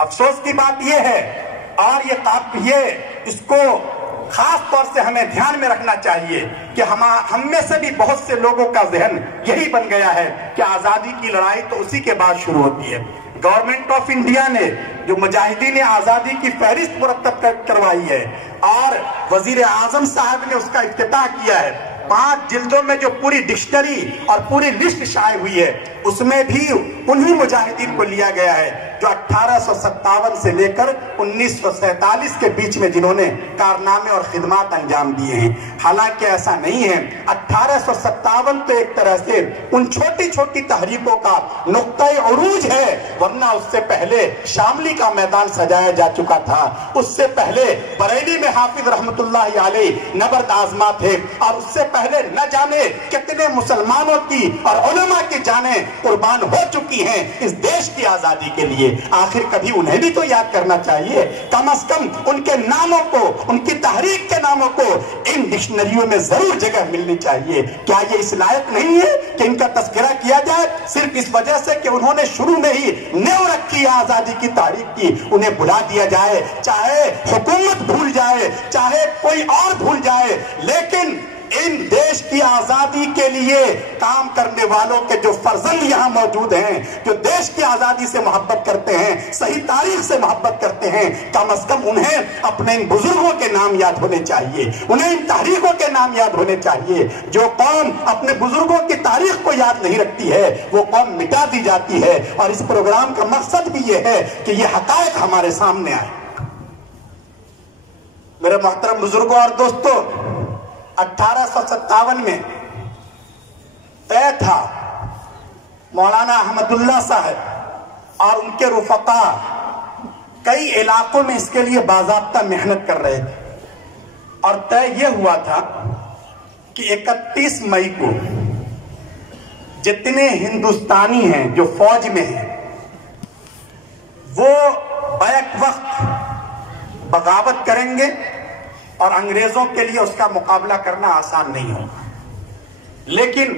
अफसोस की बात यह है, और ये इसको खास तौर से हमें ध्यान में रखना चाहिए कि हम में से भी बहुत से लोगों का जहन यही बन गया है कि आजादी की लड़ाई तो उसी के बाद शुरू होती है। गवर्नमेंट ऑफ इंडिया ने जो मुजाहिदीन आजादी की फहरिस्त मुरतब करवाई है और वजीर आजम साहब ने उसका इफ्तिताह किया है, 5 जिल्दों में जो पूरी डिक्शनरी और पूरी लिस्ट शाये हुई है, उसमें भी उन्हीं मुजाहिदीन को लिया गया है जो 1857 से लेकर 1947 के बीच में जिन्होंने कारनामे और खिदमात अंजाम दिए हैं। हालांकि ऐसा नहीं है, 1857 तो एक तरह से उन छोटी छोटी तहरीकों का नुक्ता उरूज है, वरना उससे पहले शामली का मैदान सजाया जा चुका था, उससे पहले बरेली में हाफिज रहमतुल्लाह अलैह नबर्द आजमा थे, और उससे पहले न जाने कितने मुसलमानों की और उलमा की जानें कुर्बान हो चुकी हैं इस देश की आजादी के लिए। आखिर कभी उन्हें भी तो याद करना चाहिए, कम से कम उनके नामों को, उनकी तहरीक के नामों को इन डिक्शनरियों में जरूर जगह मिलनी चाहिए। क्या ये इस लायक नहीं है कि इनका तस्करा किया जाए सिर्फ इस वजह से कि उन्होंने शुरू में ही नींव रखी है आजादी की तारीख की, उन्हें भुला दिया जाए, चाहे हुकूमत भूल जाए, चाहे कोई और भूल जाए, लेकिन इन देश की आजादी के लिए काम करने वालों के जो फर्जंद यहाँ मौजूद हैं, जो देश की आजादी से मोहब्बत करते हैं, सही तारीख से मोहब्बत करते हैं, कम से कम उन्हें अपने इन बुजुर्गों के नाम याद होने चाहिए, उन्हें इन तारीखों के नाम याद होने चाहिए। जो कौम अपने बुजुर्गों की तारीख को याद नहीं रखती है, वो कौम मिटा दी जाती है। और इस प्रोग्राम का मकसद भी ये है कि ये हकायक हमारे सामने आए। मेरे मोहतरम बुजुर्गों और दोस्तों, 1857 में तय था, मौलाना अहमदुल्ला साहब और उनके रुफका कई इलाकों में इसके लिए बाज़ाब्ता मेहनत कर रहे थे, और तय यह हुआ था कि 31 मई को जितने हिंदुस्तानी हैं जो फौज में हैं, वो बैक वक्त बगावत करेंगे, और अंग्रेजों के लिए उसका मुकाबला करना आसान नहीं होगा। लेकिन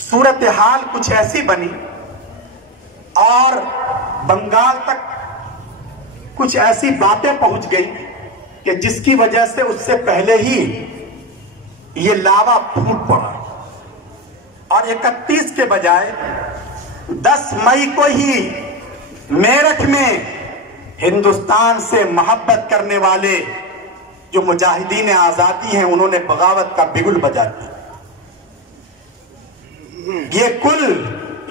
सूरत हाल कुछ ऐसी बनी और बंगाल तक कुछ ऐसी बातें पहुंच गई कि जिसकी वजह से उससे पहले ही ये लावा फूट पड़ा, और 31 के बजाय 10 मई को ही मेरठ में हिंदुस्तान से मोहब्बत करने वाले जो मुजाहिदीन आजादी हैं, उन्होंने बगावत का बिगुल बजा दिया।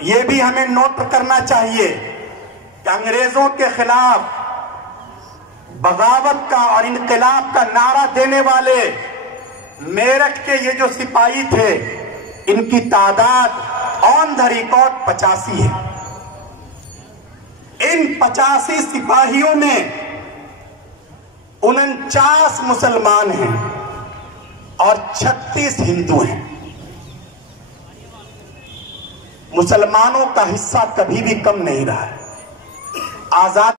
ये भी हमें नोट करना चाहिए कि अंग्रेजों के खिलाफ बगावत का और इनकलाब का नारा देने वाले मेरठ के ये जो सिपाही थे, इनकी तादाद ऑन द रिकॉर्ड 85 है। इन 85 सिपाहियों में 49 मुसलमान हैं और 36 हिंदू हैं। मुसलमानों का हिस्सा कभी भी कम नहीं रहा है। आजाद